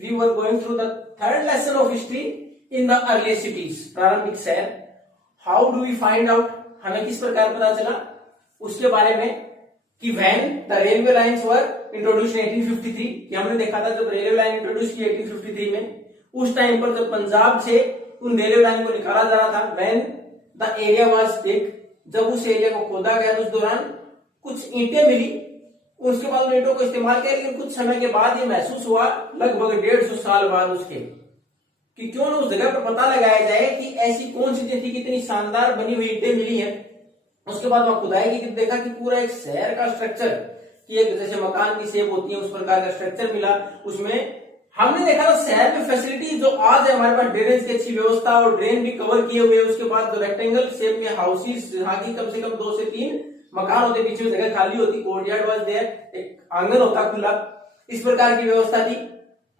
we were going through the third lesson of history in the early cities, प्रारंभिक शहर. How do we find out? हमें किस प्रकार पता चला उसके बारे में कि when the railway lines were introduced in 1853, कि हमने देखा था जब रेलवे लाइन इंट्रोड्यूस की 1853 में, उस टाइम पर जब पंजाब से उन रेलवे लाइन को निकाला जा रहा था, when the area was big, जब उस एरिया को खोदा गया तो उस दौरान कुछ ईंटें मिली, उसके बाद उन ईंटों को इस्तेमाल किया. लेकिन कुछ समय के बाद ये महसूस हुआ, लगभग 150 साल बाद उसके, कि क्यों न उस जगह पर पता लगाया जाए कि ऐसी कौन सी चीज थी, कितनी शानदार बनी हुई ईंटें मिली है. उसके बाद वहां खुदाई की, देखा कि पूरा एक शहर का स्ट्रक्चर, कि एक जैसे मकान की शेप होती है उस प्रकार का स्ट्रक्चर मिला. उसमें हमने देखा था शहर में फैसिलिटी जो आज है हमारे पास, ड्रेनेज की अच्छी व्यवस्था और ड्रेन भी कवर किए हुए. उसके बाद जो रेक्टेंगल शेप में हाउसेस, जहाँ की कम से कम 2 से 3 मकान होते, पीछे में जगह खाली होती, कोर्टयार्ड वाज देयर, एक आंगन होता खुला, इस प्रकार की व्यवस्था थी.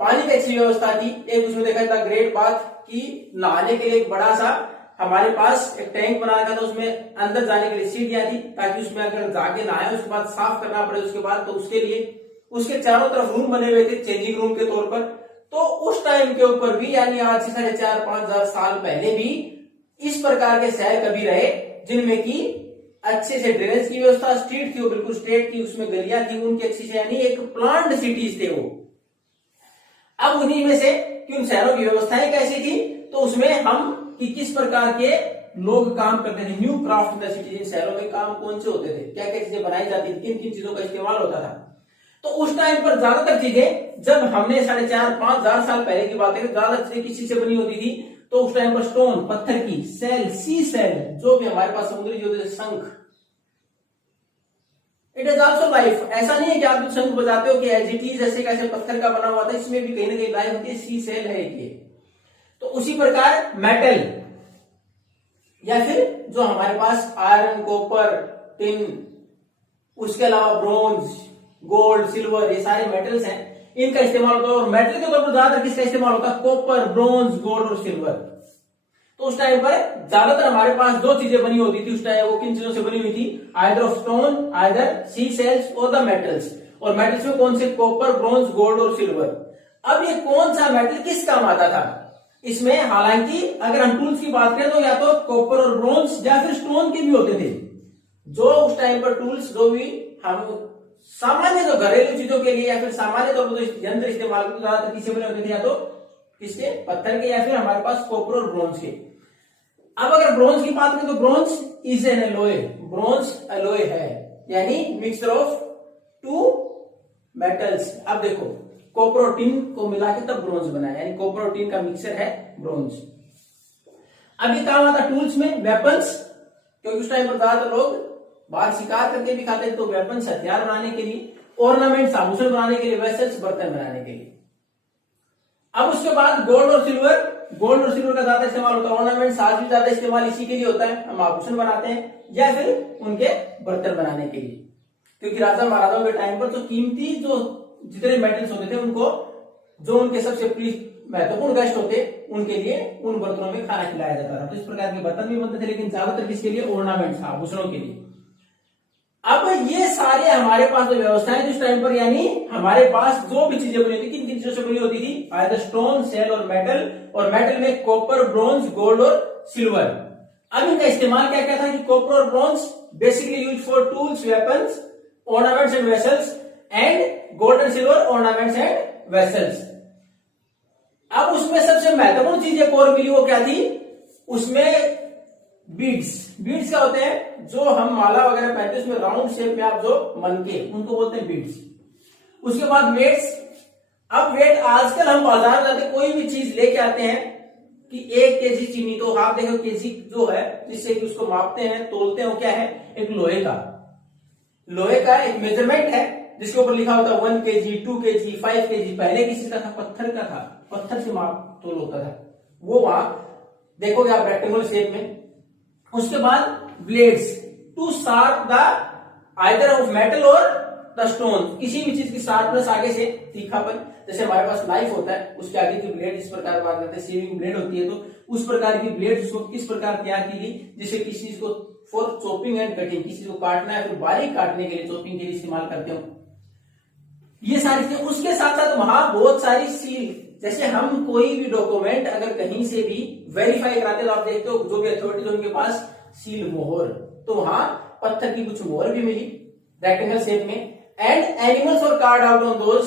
पानी की अच्छी व्यवस्था थी. एक उसमें देखा था ग्रेट बाथ, की नहाने के लिए एक बड़ा सा हमारे पास एक टैंक बना रखा था, उसमें अंदर जाने के लिए सीढ़ियां थी, ताकि उसमें अगर जाके नहाए उसके बाद साफ करना पड़े उसके बाद, तो उसके लिए उसके चारों तरफ रूम बने हुए थे चेंजिंग रूम के तौर पर. तो उस टाइम के ऊपर भी, यानी आज से 4,500 साल पहले भी इस प्रकार के शहर कभी रहे, जिनमें की अच्छे से ड्रेनेज की व्यवस्था, स्ट्रीट थी वो बिल्कुल स्ट्रेट थी, उसमें गलियां थी उनकी अच्छी से, यानी एक प्लान्ड सिटीज थे वो. अब उन्हीं में से कि उन शहरों की व्यवस्थाएं कैसी थी, तो उसमें हम कि किस प्रकार के लोग काम करते थे. न्यू क्राफ्ट द सिटीज, इन शहरों में काम कौन से होते थे, क्या क्या चीजें बनाई जाती थी, किन किन चीजों का इस्तेमाल होता था. तो उस टाइम पर ज्यादातर चीजें, जब हमने 4,500 साल पहले की बात करें, ज्यादा चीजें किस चीज से बनी होती थी, तो उस टाइम पर स्टोन, पत्थर की, सेल, सी सेल, जो भी हमारे पास समुद्री जो थे, शंख. It is also life. ऐसा नहीं है कि आप जो शंख बजाते हो कि एज इट इज ऐसे कैसे पत्थर का बना हुआ था, इसमें भी कहीं ना कहीं लाइफ होती है, सी सेल है ये. तो उसी प्रकार मेटल, या फिर जो हमारे पास आयरन, कॉपर, टिन, उसके अलावा ब्रोंज, गोल्ड, सिल्वर, ये सारे मेटल्स हैं, इनका इस्तेमाल होता है. और मेटल के तौर पर ज्यादातर किसका इस्तेमाल होता है, कॉपर, ब्रोंज, गोल्ड और सिल्वर. तो उस टाइम पर ज्यादातर हमारे पास जो चीजें बनी होती थी उस टाइम, वो किन चीजों से बनी हुई थी, either of stone, either sea shells और द मेटल्स. और मेटल्स में कौन से, कॉपर, ब्रोंज, गोल्ड और सिल्वर. अब ये कौन सा मेटल किस काम आता था इसमें, हालांकि अगर हम टूल्स की बात करें तो या तो कॉपर और ब्रोंज या फिर स्टोन के भी होते थे. जो उस टाइम पर टूल्स जो भी हम सामान्य जो घरेलू चीजों के लिए या फिर सामान्य तौर पर जो यंत्र इस्तेमाल करते, ज्यादातर किससे बने होते थे, या तो किसके, पत्थर के, या फिर हमारे पास कॉपर और ब्रोंज के. अब अगर ब्रोंज की बात करें तो bronze is an alloy, bronze alloy है, यानी मिक्सचर ऑफ 2 मेटल्स. अब देखो कॉपर और टिन को मिला के तब ब्रोंज बना है, यानी कॉपर और टिन का मिक्सचर है ब्रोंज. अब ये काम आता टूल्स में, वेपन्स, क्योंकि उस टाइम पर ज्यादातर लोग बाहर शिकार करके भी खाते थे, तो वेपन्स हथियार बनाने के लिए, ऑर्नामेंट्स आभूषण बनाने के लिए, वेसल्स बर्तन बनाने के लिए. अब उसके बाद गोल्ड और सिल्वर, गोल्ड और सिल्वर का ज्यादा इस्तेमाल होता है. ऑर्नामेंट्स आज भी ज्यादा इस्तेमाल इसी के लिए होता है, हम आभूषण बनाते हैं या फिर उनके बर्तन बनाने के लिए. क्योंकि राजा महाराजाओं के टाइम पर जो कीमती जो जितने मेटल्स होते थे, उनको जो उनके सबसे महत्वपूर्ण गेस्ट होते, उनके लिए उन बर्तनों में खाना खिलाया जाता था. तो इस प्रकार के बर्तन भी बनते थे, लेकिन ज्यादातर किसके लिए, ऑर्नामेंट्स, आभूषणों के लिए. अब ये सारे हमारे पास जो व्यवस्थाएं जिस टाइम पर, यानी हमारे पास जो भी चीजें बनी होती, किन किन चीजों से बनी होती थी, आइदर स्टोन, सेल और मेटल. और मेटल में कॉपर, ब्रोंज, गोल्ड और सिल्वर. अब इनका इस्तेमाल क्या क्या था कि कॉपर और bronze basically use for tools, weapons, ornaments and vessels, and gold and silver ornaments and vessels. अब उसमें सबसे महत्वपूर्ण चीज एक और मिली, वो क्या थी, उसमें बीड्स. बीड्स क्या होते हैं, जो हम माला वगैरह पहनते हैं, उसमें राउंड शेप में आप जो मनके, उनको बोलते हैं बीड्स. उसके बाद वेट्स. अब वेट आजकल हम बाजार जाते कोई भी चीज लेके आते हैं कि 1 केजी चीनी, तो आप देखो केजी जो है जिससे कि उसको मापते हैं, तोलते हैं, वो क्या है, एक लोहे का एक मेजरमेंट है, जिसके ऊपर लिखा होता है 1 केजी, 2 केजी, 5 केजी. पहले किसी का था, पत्थर का था, पत्थर से माप तोल होता था, वो वहां देखोगे आप रेक्टेंगुलर शेप में. उसके बाद blades, to sharp the either of metal और द स्टोन, किसी भी चीज की शार्पनेस, आगे से तीखापन. जैसे हमारे पास नाइफ होता है, उसके आगे की ब्लेड इस प्रकार बात करते हैं, शेविंग ब्लेड होती है, तो उस प्रकार की ब्लेड उसको किस प्रकार तैयार की गई, जिससे किसी चीज को फॉर चॉपिंग एंड कटिंग, किसी को काटना है फिर बारीक काटने के लिए चॉपिंग के लिए इस्तेमाल करते हो. ये सारी चीजें। उसके साथ साथ वहां बहुत सारी सील, जैसे हम कोई भी डॉक्यूमेंट अगर कहीं से भी वेरीफाई कराते तो आप देखते हो जो भी अथॉरिटीज उनके पास सील मोहर, तो वहां पत्थर की कुछ मोहर भी मिली रेक्टेंगल शेप में। एंड एनिमल्स और carved out on those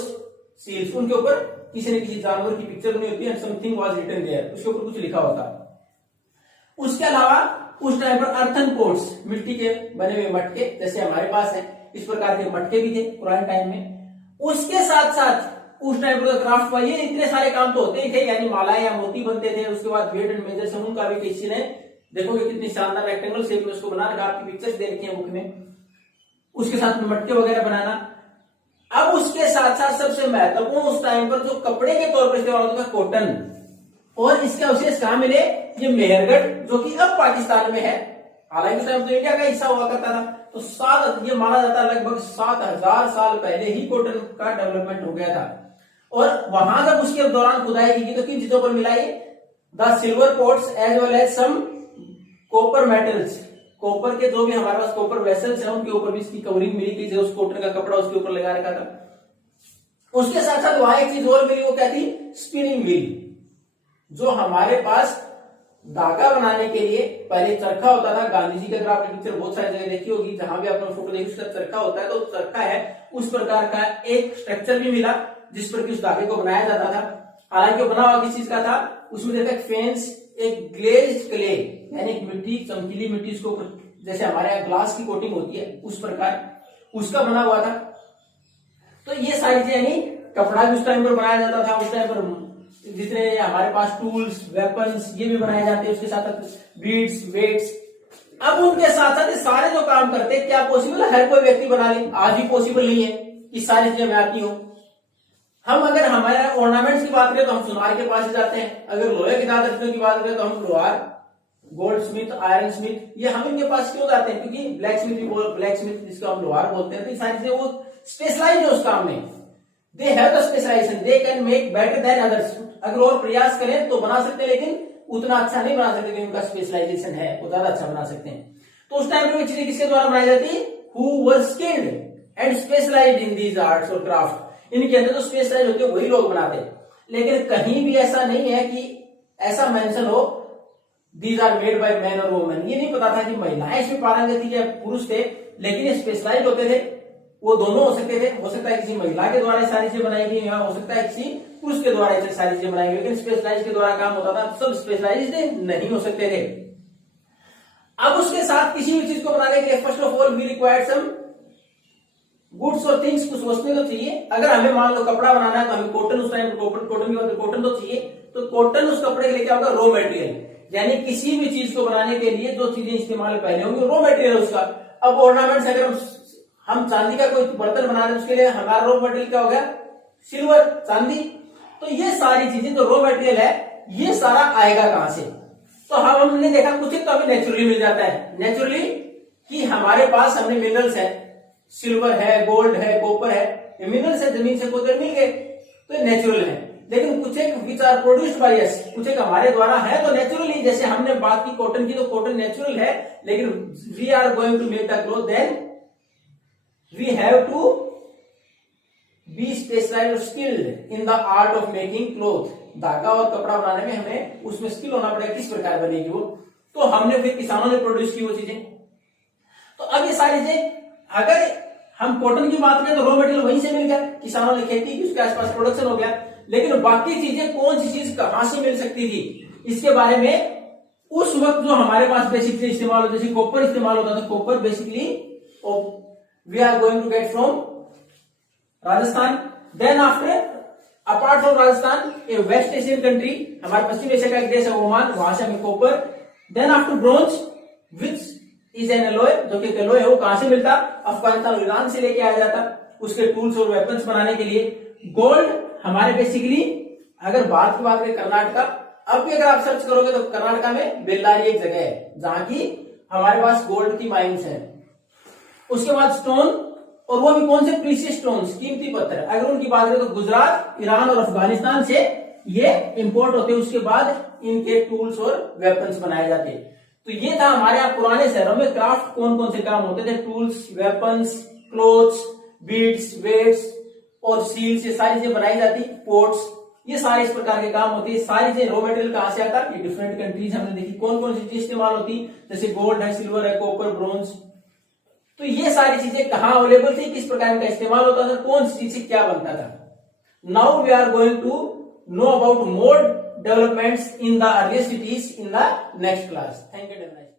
seals, उनके ऊपर किसी न किसी जानवर की पिक्चर बनी होती है, समथिंग वाज रिटन देयर, उसके ऊपर कुछ लिखा होता है। उसके अलावा उस टाइम पर अर्थन पोट्स, मिट्टी के बने हुए मटके जैसे हमारे पास है, इस प्रकार के मटके भी थे पुराने टाइम में। उसके साथ साथ उस टाइम पर क्राफ्ट पर ये इतने सारे काम तो होते ही थे, यानी मालाएं या मोती बनते थे। उसके बाद वेट एंड मेजर से उनका भी किसी ने, देखोगे कितनी शानदार रेक्टेंगल शेप में उसको बना रखा, आपकी पिक्चर्स दे रखी है बुक में। उसके साथ में मटके वगैरह बनाना। अब उसके साथ साथ सबसे महत्वपूर्ण उस टाइम पर जो कपड़े के तौर पर इस्तेमाल होता था कॉटन, और इसके अवशेष कहां मिले, ये मेहरगढ़ जो कि अब पाकिस्तान में है, हालांकि उस टाइम तो इंडिया का हिस्सा हुआ करता था। तो ये माना जाता है लगभग 7000 साल पहले ही कॉटन का डेवलपमेंट हो गया था। और वहां जब उसके दौरान खुदाई की तो किन चीजों पर मिला ये, the silver pots as well as some copper metals, copper के जो भी हमारे पास कॉपर वेसल्स हैं उनके ऊपर भी इसकी कवरिंग मिली थी, जो उस कॉटन का कपड़ा उसके ऊपर लगा रखा था। उसके साथ साथ वहां एक चीज और मिली, वो क्या थी, स्पिनिंग व्हील। जो हमारे पास धागा बनाने के लिए पहले चरखा होता था, गांधी जी का अगर आपने पिक्चर बहुत सारी जगह देखी होगी, जहां भी आपने फोटो देखी उसका चरखा होता है, तो चरखा है उस प्रकार का एक स्ट्रक्चर भी मिला जिस पर कि उस धागे को बनाया जाता था। हालांकि वो बना हुआ किस चीज का था, उसमें देखा एक फेंस, एक ग्लेज्ड क्ले, यानी एक मिट्टी, चमकीली मिट्टी, उसके ऊपर जैसे हमारे यहाँ ग्लास की कोटिंग होती है उस प्रकार उसका बना हुआ था। तो ये सारी चीजें, यानी कपड़ा भी उस टाइम पर बनाया जाता था। उस टाइम पर जितने हमारे पास टूल्स, वेपन्स, ये भी बनाए जाते हैं। उसके साथ साथ बीड्स, वेट्स। अब उनके साथ साथ ये सारे जो काम करते हैं, क्या पॉसिबल है हर कोई व्यक्ति बना ले? आज भी पॉसिबल नहीं है कि सारी चीजें मैं आती हूं। हम अगर हमारे ऑर्नामेंट्स की बात करें तो हम सुनार के पास ही जाते हैं, अगर लोहे की दांत की बात करें तो हम लोहार, गोल्ड स्मिथ, आयरन स्मिथ, ये हम इनके पास क्यों जाते हैं? क्योंकि ब्लैक स्मिथ जिसको हम लोहार बोलते हैं, तो ये सारी चीजें वो स्पेशलाइज है उस काम में। They have the specialisation, they can make better than others. अगर और प्रयास करें तो बना सकते हैं, लेकिन उतना अच्छा नहीं बना सकते क्योंकि उनका स्पेशलाइजेशन है, वो ज्यादा अच्छा बना सकते हैं। तो उस टाइम में चीजें किसके द्वारा बनाई जाती है? Who were skilled and specialised in these arts और क्राफ्ट। इनके अंदर जो स्पेशलाइज होते हैं वही लोग बनाते हैं। लेकिन कहीं भी ऐसा नहीं है कि ऐसा मेंशन हो these are made by man और वुमेन। ये नहीं पता था कि महिलाएं इसमें पारंगत थी या पुरुष थे, लेकिन ये स्पेशलाइज होते थे। वो दोनों हो सकते थे, हो सकता है किसी महिला के द्वारा सारी चीजें बनाई गई, या हो सकता है किसी पुरुष के द्वारा सारी चीजें बनाई गई, लेकिन स्पेशलाइज के द्वारा काम होता था। सब स्पेशलाइज्ड नहीं हो सकते थे। अब उसके साथ किसी भी चीज को बनाने के लिए first of all we required some goods और थिंग्स, कुछ वस्तुएं तो चाहिए। अगर हमें मान लो कपड़ा बनाना है तो हमें कॉटन, उस टाइम कॉटन की बात, कॉटन तो चाहिए। तो कॉटन उस कपड़े के लिए क्या होगा? रॉ मटेरियल, यानी किसी भी चीज को बनाने के लिए जो चीजें इस्तेमाल पहले होंगी रॉ मटेरियल उसका। अब ऑर्नामेंट्स, अगर हम चांदी का कोई बर्तन बना रहे हैं उसके लिए हमारा रॉ मटेरियल क्या हो गया? सिल्वर, चांदी। तो ये सारी चीजें जो रॉ मटेरियल है ये सारा आएगा कहां से? तो हमने देखा कुछ तो हमें नेचुरली मिल जाता है। नेचुरली कि हमारे पास हमने मिनरल्स है, सिल्वर है, गोल्ड है, कॉपर है, ये मिनरल्स है, जमीन से खोदकर मिल गए, तो ये नेचुरल है। लेकिन कुछ एक which are produced by us, कुछ एक हमारे द्वारा है तो नेचुरली। जैसे हमने बात की कॉटन की, तो कॉटन नेचुरल है, लेकिन we are going to make the cloth, then we have to be specialized or skilled in the art of making cloth। धागा और कपड़ा बनाने में हमें उसमें स्किल होना पड़ेगा, किस प्रकार बनेगी वो। तो हमने फिर किसानों ने प्रोड्यूस की वो चीजें। तो अब ये सारी चीजें, अगर हम कॉटन की बात करें तो रॉ मटेरियल वहीं से मिल गया, किसानों ने खेती की, उसके आसपास प्रोडक्शन हो गया। लेकिन बाकी चीजें कौन सी चीज कहां से मिल सकती थी, इसके बारे में उस वक्त जो हमारे पास बेसिकली इस्तेमाल होता, जैसे कॉपर इस्तेमाल होता था, copper basically we are going to get from Rajasthan. Then after, apart from Rajasthan, a West Asian country, हमारे पश्चिम एशिया का एक देश है ओमान, वहां से हमें copper. Then after bronze, which is an alloy, जो कि एलोय है, वो कहां से मिलता? अफगानिस्तान और ईरान से लेके आया जाता उसके टूल्स और वेपन्स बनाने के लिए। गोल्ड हमारे बेसिकली, अगर भारत की बात करें कर्नाटका, अब भी अगर आप सर्च करोगे तो कर्नाटका में बेल्लारी एक जगह है जहां की हमारे पास गोल्ड की माइंस है। उसके बाद स्टोन, और वो भी कौन से? प्रीशियस स्टोन्स, कीमती पत्थर। अगर उनकी बात करें तो गुजरात, ईरान और अफगानिस्तान से ये इंपोर्ट होते हैं। उसके बाद इनके टूल्स और वेपन्स बनाए जाते हैं। तो ये था हमारे यहाँ पुराने शहरों में क्राफ्ट कौन कौन से काम होते थे? Tools, weapons, clothes, beads, weights, और सील से सारी चीजें बनाई जाती, पोर्ट्स, ये सारे इस प्रकार के काम होते हैं। सारी चीजें रॉ मटेरियल कहां से आता है, ये डिफरेंट कंट्रीज हमने देखी कौन कौन सी चीज इस्तेमाल होती, जैसे गोल्ड है, सिल्वर है, कॉपर, ब्रोंज। तो ये सारी चीजें कहां अवेलेबल थी, किस प्रकार का इस्तेमाल होता था, कौन सी चीज से क्या बनता था। Now we are going to know about more developments in the earlier cities in the next class. Thank you.